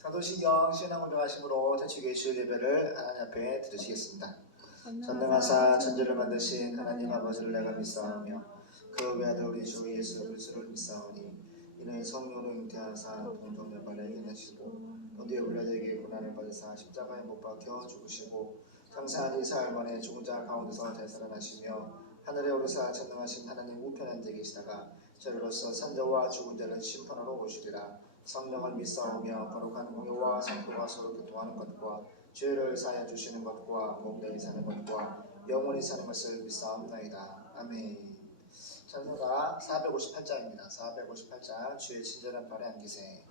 사도신경 신앙을 명하심으로 대축의 주 예배를 하나님 앞에 드리시겠습니다. 전능하사 천지를 만드신 하나님 아버지를 내가 믿사오며 그 외아들 우리 주 예수 그리스도를 믿사오니 이는 성령으로 잉태하사 동정녀발에 인하시고 본디에 우리에게 고난을 받으사 십자가에 못 박혀 죽으시고 장사한 지 사흘 만에 죽은 자 가운데서 되살아나시며 하늘에 오르사 전능하신 하나님 우편에 앉아 계시다가 저리로서 산자와 죽은 자를 심판하러 오시리라. 성령을 믿사오며 거룩한 공효와 상도가 서로 교통하는 것과 죄를 사하여 주시는 것과 몸내에 사는 것과 영원히 사는 것을 믿사옵나이다. 아멘. 찬송가 458장입니다. 458장 주의 친절한 발에 앉으세.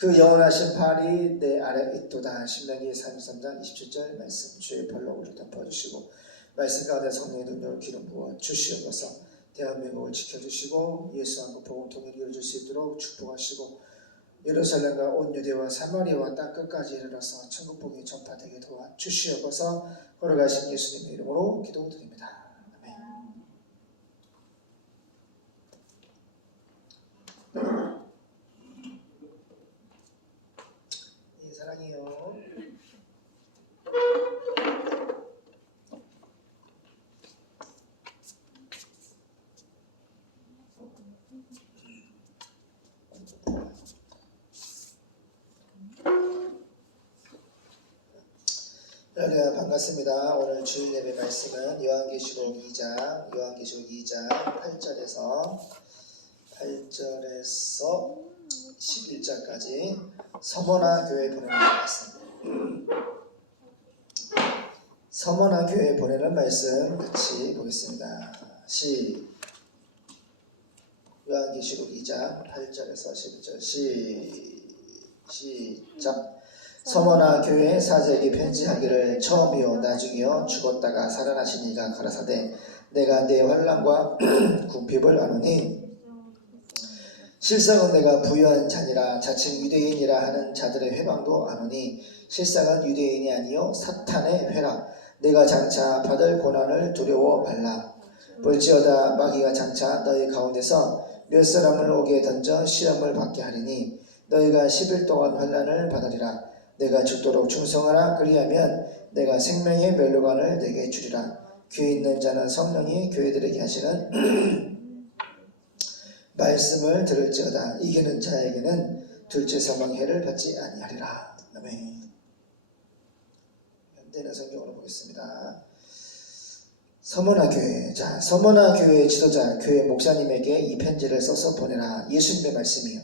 그 영원하신 팔이 내 아래 있도다. 신명기 33장 27절 말씀. 주의 팔로 우리를 덮어주시고 말씀 가운데 성령의 능력을 기름 부어 주시옵소서. 대한민국을 지켜주시고 예수 한국 복음 통일 이루어질 수 있도록 축복하시고 예루살렘과 온 유대와 사마리아와 땅 끝까지 이르러서 천국 복음이 전파되게 도와주시옵소서. 걸어가신 예수님의 이름으로 기도드립니다. 예, 사랑해요. 네, 반갑습니다. 오늘 주일 예배 말씀은 요한계시록 2장 8절에서 11절까지 서머나 교회에 보내는 말씀. 서머나 교회에 보내는 말씀 같이 보겠습니다. 요한계시록 2장 8절에서 11절 시작. 서머나 교회 사제에게 편지하기를 처음이요 나중이요 죽었다가 살아나신 이가 가라사대 내가 네 환난과 궁핍을 아노니 실상은 내가 부유한 자니라 자칭 유대인이라 하는 자들의 회방도 아노니 실상은 유대인이 아니요 사탄의 회라 내가 장차 받을 고난을 두려워 말라. 볼지어다 마귀가 장차 너희 가운데서 몇 사람을 옥에 던져 시험을 받게 하리니 너희가 10일 동안 환난을 받으리라. 내가 죽도록 충성하라. 그리하면 내가 생명의 멸류관을 내게 주리라. 귀에 있는 자는 성령이 교회들에게 하시는 말씀을 들을지어다. 이기는 자에게는 둘째 사망 해를 받지 아니하리라. 아멘. 현대는 성경으로 보겠습니다. 서머나 교회. 자, 서머나 교회의 지도자, 교회 목사님에게 이 편지를 써서 보내라. 예수님의 말씀이에요.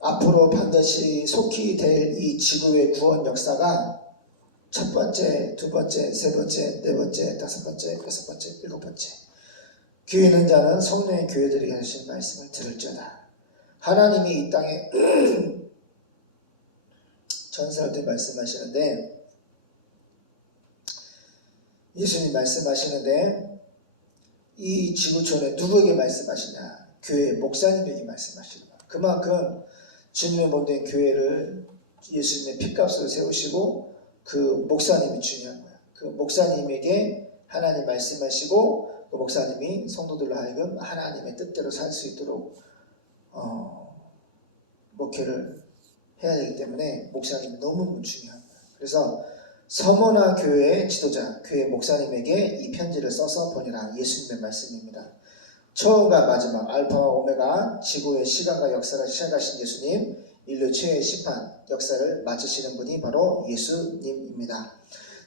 앞으로 반드시 속히 될 이 지구의 구원 역사가 첫 번째, 두 번째, 세 번째, 네 번째, 다섯 번째, 여섯 번째, 일곱 번째. 귀 있는 자는 성령의 교회들이 하신 말씀을 들을지어다. 하나님이 이 땅에 전사할 때 말씀하시는데 예수님 말씀하시는데 이 지구촌에 누구에게 말씀하시냐? 교회 목사님에게 말씀하시는 거야. 그만큼 주님의 몸된 교회를 예수님의 피값으로 세우시고 그 목사님이 중요한 거야. 그 목사님에게 하나님 말씀하시고 그 목사님이 성도들로 하여금 하나님의 뜻대로 살 수 있도록 목회를 해야 되기 때문에 목사님이 너무너무 중요한 거야. 그래서 서머나 교회의 지도자, 교회 목사님에게 이 편지를 써서 보내라. 예수님의 말씀입니다. 처음과 마지막 알파와 오메가 지구의 시간과 역사를 시작하신 예수님, 인류 최후의 심판 역사를 마치시는 분이 바로 예수님입니다.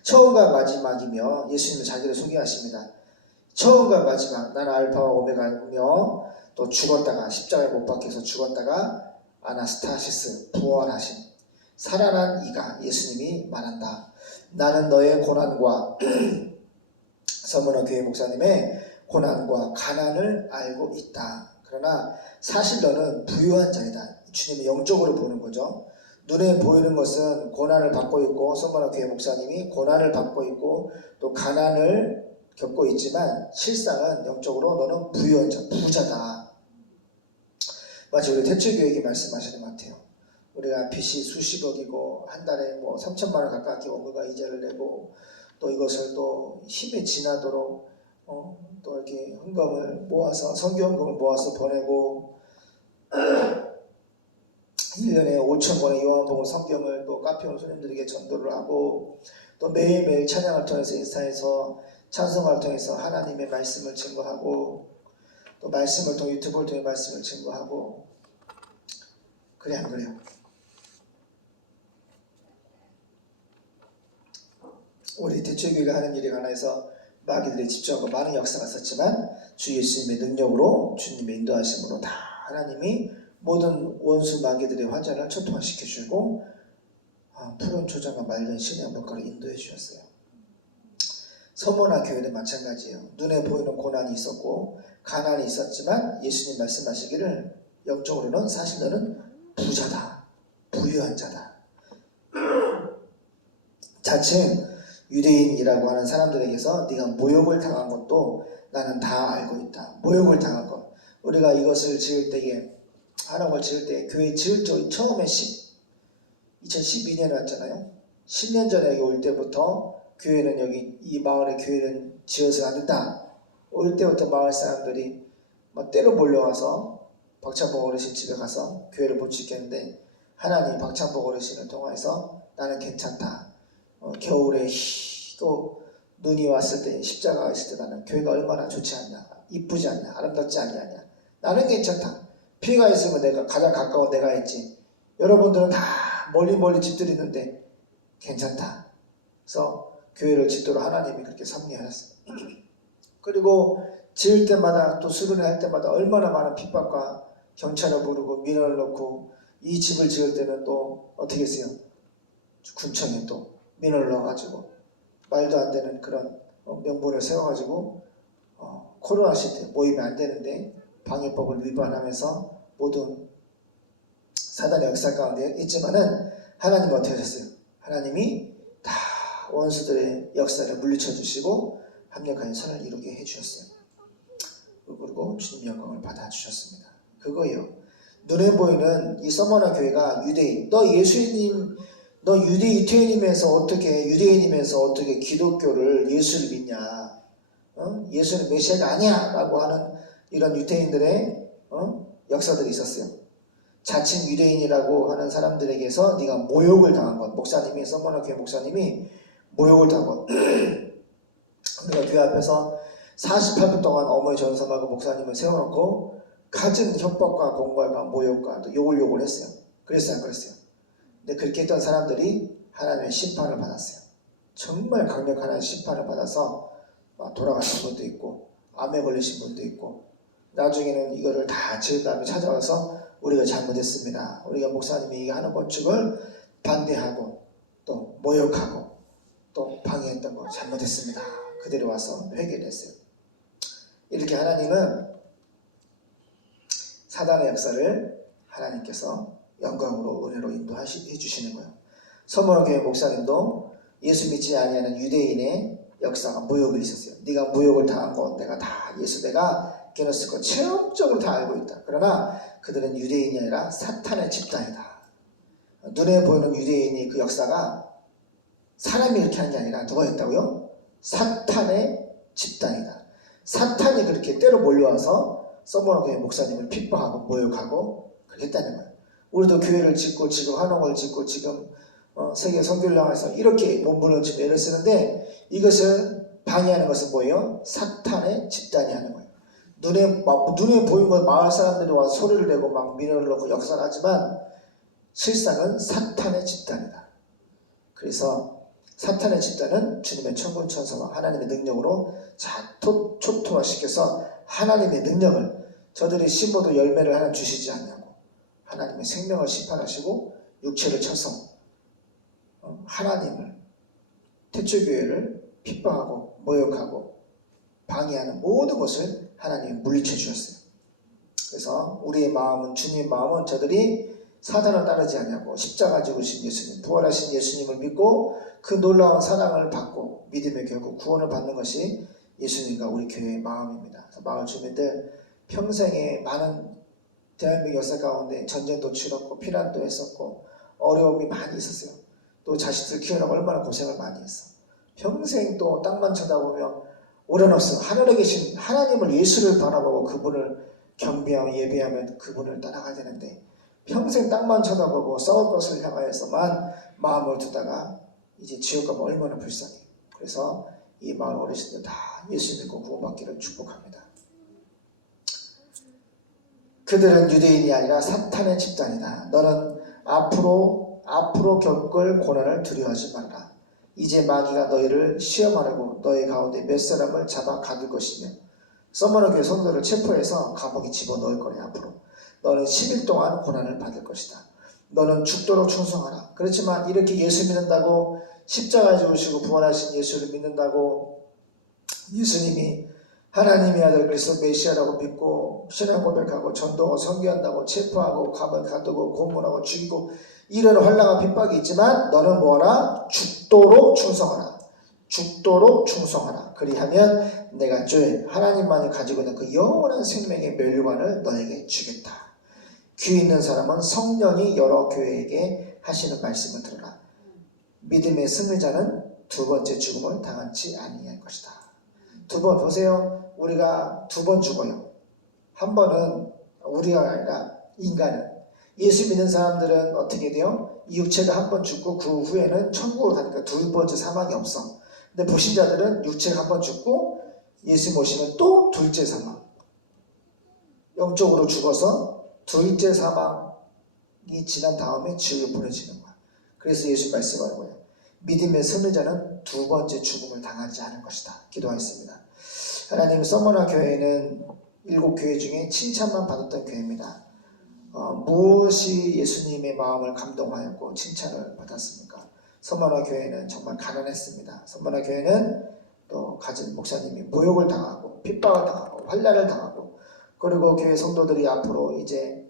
처음과 마지막이며 예수님은 자기를 소개하십니다. 처음과 마지막 나는 알파와 오메가이며 또 죽었다가 십자가에 못 박혀서 죽었다가 아나스타시스 부활하신 살아난 이가 예수님이 말한다. 나는 너의 고난과 서머나 교회 목사님의 고난과 가난을 알고 있다. 그러나 사실 너는 부유한 자이다. 주님이 영적으로 보는 거죠. 눈에 보이는 것은 고난을 받고 있고 서머나 교회 목사님이 고난을 받고 있고 또 가난을 겪고 있지만 실상은 영적으로 너는 부유한 자, 부자다. 마치 우리 대출교육이 말씀하시는 것 같아요. 우리가 빚이 수십억이고 한 달에 뭐 3천만 원 가깝게 원금과 이자를 내고 또 이것을 또 힘이 지나도록 또 이렇게 헌금을 모아서 선교헌금을 모아서 보내고 1년에 5,000권의 요한복음 성경을 또 카페 온 손님들에게 전도를 하고 또 매일매일 찬양을 통해서 인스타에서 찬송을 통해서 하나님의 말씀을 증거하고 또 말씀을 통해 유튜브를 통해 말씀을 증거하고 그래 안 그래요? 우리 대초교회가 하는 일에 관해서 마귀들이 집중하고 많은 역사가 있었지만 주 예수님의 능력으로 주님의 인도하심으로 다 하나님이 모든 원수 마귀들의 화전을 초토화시켜주고 푸른 초장과 맑은 신의 언덕가로 인도해 주셨어요. 서머나 교회는 마찬가지예요. 눈에 보이는 고난이 있었고 가난이 있었지만 예수님 말씀하시기를 영적으로는 사실 너는 부자다. 부유한 자다. 자칭 유대인이라고 하는 사람들에게서 네가 모욕을 당한 것도 나는 다 알고 있다. 모욕을 당한 것. 우리가 이것을 지을 때에 하는 걸 지을 때 교회 지을 때 처음에 2012년에 왔잖아요. 10년 전에 여기 올 때부터 교회는 여기 이 마을의 교회는 지어서 안 된다. 올 때부터 마을 사람들이 막 때로 몰려와서 박찬복 어르신 집에 가서 교회를 못 짓겠는데 하나님 박찬복 어르신을 통해서 나는 괜찮다. 겨울에 또 눈이 왔을 때 십자가가 있을 때 나는 교회가 얼마나 좋지 않냐. 이쁘지 않냐. 아름답지 않냐. 나는 괜찮다. 피가 있으면 내가 가장 가까운 내가 했지. 여러분들은 다 멀리 집들이 있는데 괜찮다. 그래서 교회를 짓도록 하나님이 그렇게 섭리하셨어요. 그리고 지을 때마다 또 수련회 할 때마다 얼마나 많은 핍박과 경찰을 부르고 민원을 넣고 이 집을 지을 때는 또 어떻게 했어요? 군청에 또 민원을 넣어가지고 말도 안 되는 그런 명분을 세워가지고 코로나 시대 모이면 안 되는데 방역법을 위반하면서 모든 사단의 역사 가운데 있지만은 하나님은 어떻게 하셨어요? 하나님이 다 원수들의 역사를 물리쳐 주시고 합력한 선을 이루게 해주셨어요. 그리고 주님 영광을 받아주셨습니다. 그거예요. 눈에 보이는 이 서머나 교회가 유대인, 너 유대인이면서 어떻게 기독교를 예수를 믿냐? 예수는 메시아가 아니야! 라고 하는 이런 유대인들의 역사들이 있었어요. 자칭 유대인이라고 하는 사람들에게서 네가 모욕을 당한 것, 목사님이 서머나 교회 목사님이 모욕을 당한 것. 우리가 교회 앞에서 48분 동안 어머니 전섬하고 목사님을 세워놓고 갖은 협박과 공갈과 모욕과 또 욕을 했어요. 그랬어요, 안 그랬어요? 근데 그렇게 했던 사람들이 하나님의 심판을 받았어요. 정말 강력한 심판을 받아서 돌아가신 분도 있고 암에 걸리신 분도 있고 나중에는 이거를 다 지은 다음에 찾아와서 우리가 잘못했습니다. 우리가 목사님이 이게 하는 건축을 반대하고 또 모욕하고 또 방해했던 거 잘못했습니다. 그대로 와서 회개를 했어요. 이렇게 하나님은 사단의 역사를 하나님께서 영광으로 은혜로 인도해 주시는 거예요. 서머나 교회 목사님도 예수 믿지 아니하는 유대인의 역사가 모욕이 있었어요. 네가 모욕을 당한 것 내가 다 내가 깨웠을 것 체험적으로 다 알고 있다. 그러나 그들은 유대인이 아니라 사탄의 집단이다. 눈에 보이는 유대인이 그 역사가 사람이 이렇게 하는 게 아니라 누가 했다고요? 사탄의 집단이다. 사탄이 그렇게 때로 몰려와서 서머나 교회 목사님을 핍박하고 모욕하고 그렇게 했다는 거예요. 우리도 교회를 짓고 지금 한옥을 짓고 지금 세계 선교를 향해서 이렇게 몸부림치며 애를 쓰는데 이것을 방해하는 것은 뭐예요? 사탄의 집단이 하는 거예요. 눈에 보이는 건 마을 사람들이 와서 소리를 내고 막 민원을 넣고 역사를 하지만 실상은 사탄의 집단이다. 그래서 사탄의 집단은 주님의 천군 천사와 하나님의 능력으로 초토화시켜서 하나님의 능력을 저들이 심어도 열매를 하나 주시지 않냐고 하나님의 생명을 심판하시고 육체를 쳐서 하나님을 태초교회를 핍박하고 모욕하고 방해하는 모든 것을 하나님이 물리쳐 주셨어요. 그래서 우리의 마음은 주님의 마음은 저들이 사단을 따르지 않냐고 십자가 지으신 예수님 부활하신 예수님을 믿고 그 놀라운 사랑을 받고 믿음의 결국 구원을 받는 것이 예수님과 우리 교회의 마음입니다. 그래서 마을 주민들 평생에 많은 대한민국 역사 가운데 전쟁도 치렀고 피난도 했었고 어려움이 많이 있었어요. 또 자식들 키우려고 얼마나 고생을 많이 했어. 평생 또 땅만 쳐다보며 오랜 없음 하늘에 계신 하나님을 예수를 바라보고 그분을 경배하며 예배하며 그분을 따라가야 되는데 평생 땅만 쳐다보고 싸울 것을 향하여서만 마음을 두다가 이제 지옥 가면 얼마나 불쌍해. 그래서 이 마을 어르신들 다 예수 믿고 구원받기를 축복합니다. 그들은 유대인이 아니라 사탄의 집단이다. 너는 앞으로 겪을 고난을 두려워하지 말라. 이제 마귀가 너희를 시험하려고 너희 가운데 몇 사람을 잡아 가둘 것이며 서머나 교회 성도를 체포해서 감옥에 집어넣을 거니 앞으로 너는 10일 동안 고난을 받을 것이다. 너는 죽도록 충성하라. 그렇지만 이렇게 예수 믿는다고 십자가에 죽으시고 부활하신 예수를 믿는다고 예수님이 하나님의 아들 그리스도 메시아라고 믿고 신앙 고백하고 전도하고 선교한다고 체포하고 감을 가두고 고문하고 죽이고 이런 환난과 핍박이 있지만 너는 뭐하라? 죽도록 충성하라. 죽도록 충성하라. 그리하면 내가 주의 하나님만이 가지고 있는 그 영원한 생명의 멸류관을 너에게 주겠다. 귀 있는 사람은 성령이 여러 교회에게 하시는 말씀을 들으라. 믿음의 승리자는 두 번째 죽음을 당하지 아니할 것이다. 두 번 보세요. 우리가 두 번 죽어요. 한 번은 우리가 아니라 인간은. 예수 믿는 사람들은 어떻게 돼요? 이 육체가 한 번 죽고 그 후에는 천국으로 가니까 두 번째 사망이 없어. 근데 불신자들은 육체가 한 번 죽고 예수 모시면 또 둘째 사망. 영적으로 죽어서 둘째 사망이 지난 다음에 지옥에 보내지는 거야. 그래서 예수 말씀하는 거예요. 믿음의 승리자는 두 번째 죽음을 당하지 않을 것이다. 기도하겠습니다. 하나님, 서머나 교회는 7교회 중에 칭찬만 받았던 교회입니다. 무엇이 예수님의 마음을 감동하였고 칭찬을 받았습니까? 서머나 교회는 정말 가난했습니다. 서머나 교회는 또 가진 목사님이 모욕을 당하고 핍박을 당하고 환난을 당하고 그리고 교회 성도들이 앞으로 이제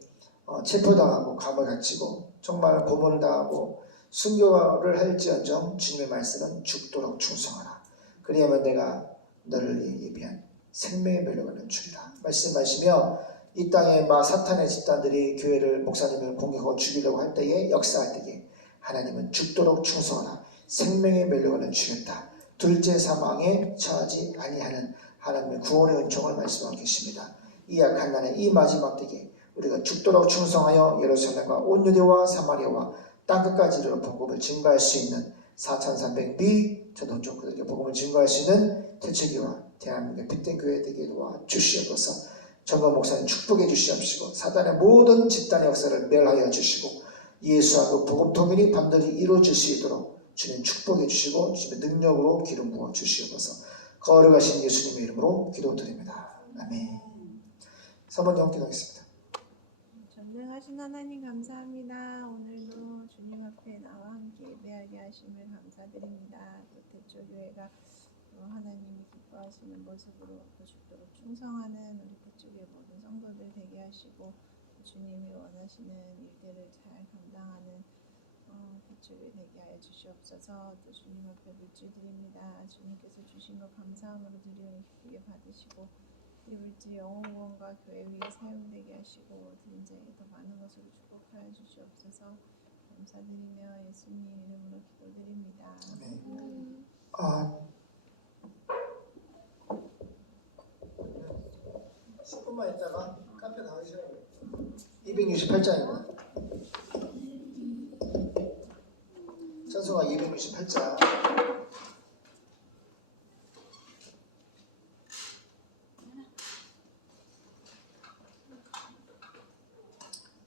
체포당하고 감을 갇히고 정말 고문을 당하고 순교를 할지언정 주님의 말씀은 죽도록 충성하라. 그리하면 내가 너를 예비한 생명의 멸류관을 주리라 말씀하시며 이 땅에 막 사탄의 집단들이 교회를 목사님을 공격하고 죽이려고 할 때에 역사할 때에 하나님은 죽도록 충성하라. 생명의 멸류관을 주겠다. 둘째 사망에 처하지 아니하는 하나님의 구원의 은총을 말씀하고 계십니다. 이 약한 날에 이 마지막 때에 우리가 죽도록 충성하여 예루살렘과 온 유대와 사마리아와 땅끝까지 이르러 복음을 증거할 수 있는 4300미 전도쪽 그들에게 복음을 증거할 수 있는 태초교와 대한민국의 빛된 교회 되게 도와주시옵소서. 정건 목사님 축복해 주시옵시고 사단의 모든 집단의 역사를 멸하여 주시고 예수하고 복음 통일이 반드시 이루어질 수 있도록 주님 축복해 주시고 주님의 능력으로 기름 부어 주시옵소서. 거룩하신 예수님의 이름으로 기도드립니다. 아멘. 사모님 기도하겠습니다. 전능하신 하나님 감사합니다. 오늘도 주님 앞에 나와 함께 예배하게 하심을 감사드립니다. 또 대초교회가 하나님이 기뻐하시는 모습으로 또 죽도록 충성하는 우리 대초교회 모든 성도들 되게 하시고 주님이 원하시는 일들을 잘 감당하는 대초교회 되게 하여 주시옵소서. 또 주님 앞에 물질드립니다. 주님께서 주신 것 감사함으로 드리는 기쁘게 받으시고 이 물질 영혼 구원과 교회 위에 사용되게 하시고 드린 자에게 더 많은 것으로 축복하여 주시옵소서. 감사드리며 예수님 이름으로 기도드립니다. 네. 10분만 있다가 카페 나가시라고. 268장입니다. 찬송가 268장.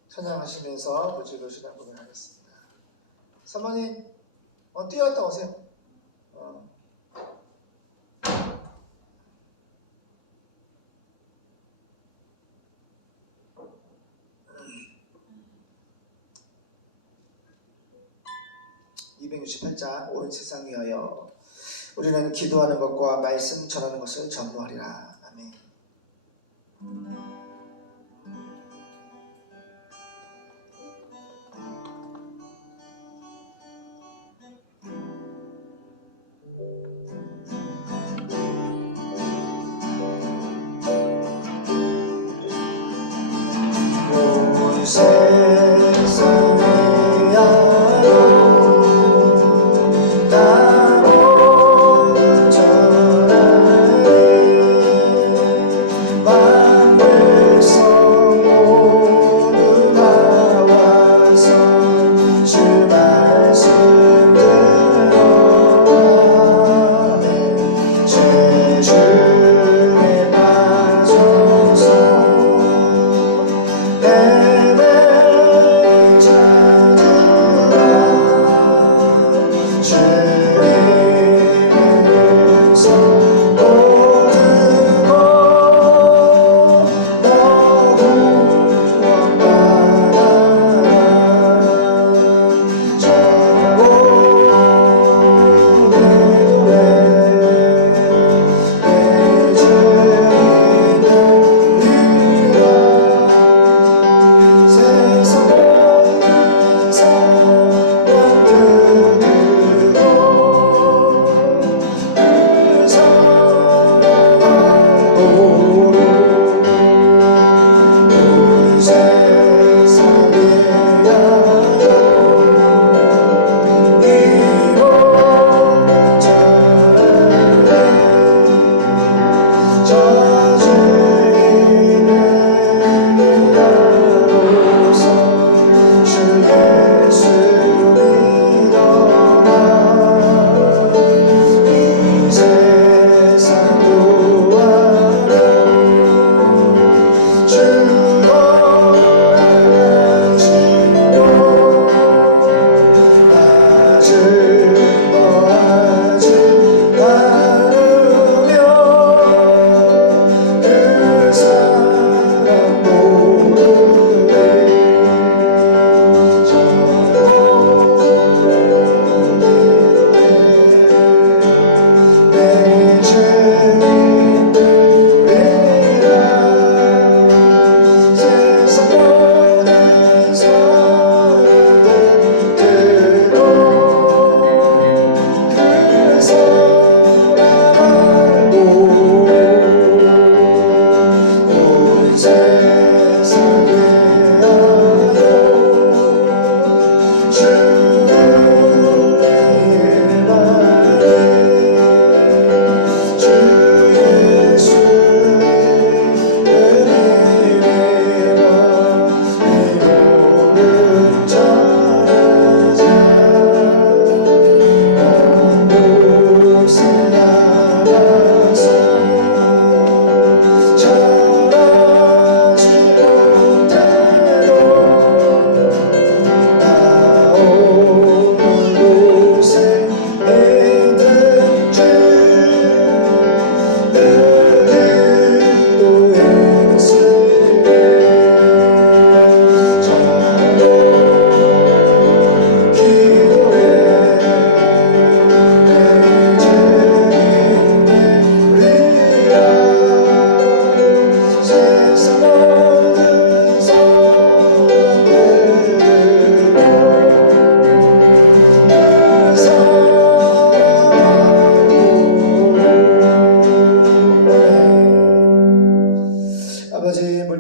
찬양하시면서 무지로 신앙 고백하겠습니다. 사모님, 뛰어갔다 오세요. (268장) 온 세상 위하여 우리는 기도하는 것과 말씀 전하는 것을 전무하리라. 아멘. 온 세상 위하여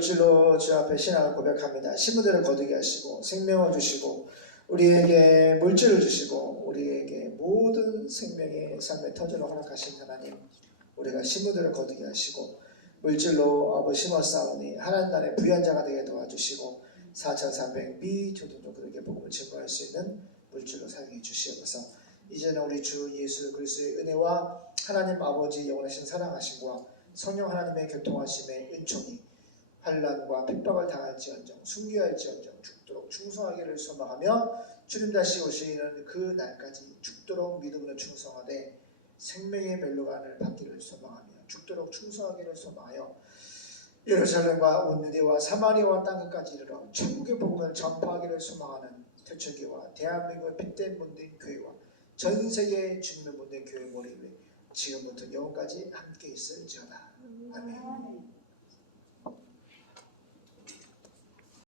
물질로 주 앞에 신앙을 고백합니다. 신부들을 거두게 하시고 생명을 주시고 우리에게 물질을 주시고 우리에게 모든 생명의 삶의 터전을 허락하신 하나님, 우리가 신부들을 거두게 하시고 물질로 아버지 심었사오니 하나님 나라의 부유한 자가 되게 도와주시고 4,300 미교도도 그에게 복음을 증거할 수 있는 물질로 사용해 주시옵소서. 이제는 우리 주 예수 그리스도의 은혜와 하나님 아버지 영원하신 사랑하심과 성령 하나님의 교통하심의 은총이 환난과 핍박을 당할지언정 순교할지언정 죽도록 충성하기를 소망하며 주님 다시 오시는 그 날까지 죽도록 믿음으로 충성하되 생명의 멜로간을 받기를 소망하며 죽도록 충성하기를 소망하여 예루살렘과 온 유대와 사마리아와 땅끝까지 이르러 천국의 복음을 전파하기를 소망하는 태초교와 대한민국의 빛된 문대인 교회와 전 세계의 주님의 문대인 교회 머리 위에 지금부터 영원까지 함께 있을지어다. 아멘.